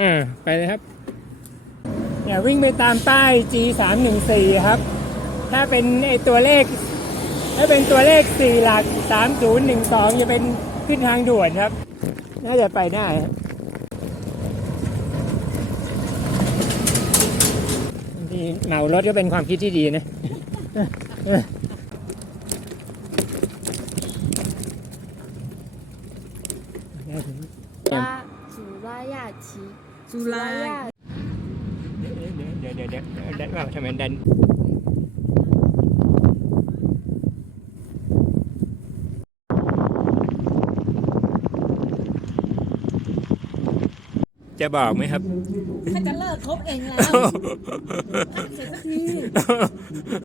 อ่าไปเลยครับเนี่ยวิ่งไปตามป้าย G 3 1 4ครับ ถ้าเป็นไอตัวเลข ถ้าเป็นตัวเลข 4 หลัก 3 0 1 2 จะเป็นขึ้นทางด่วนครับ น่าจะไปได้ครับบางทีเหมารถก็เป็นความคิดที่ดีนะ 拉祖拉亚奇， สุรายเดี๋ยวเดี๋ยวเดี๋ยวเดี๋ยวทำไมดันจะบอกไหมครับ ถ้าจะเลิกคบเองแล้วเสร็สักที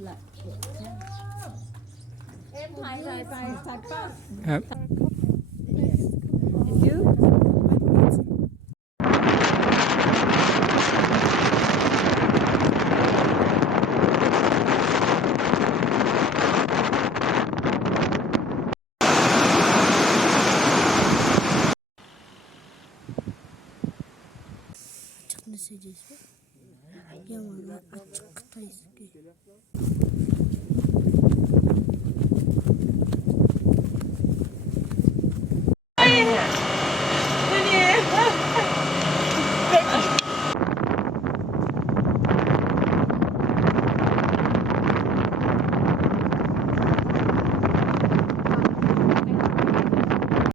อุละเอ็มหาย ใจไปสัตว์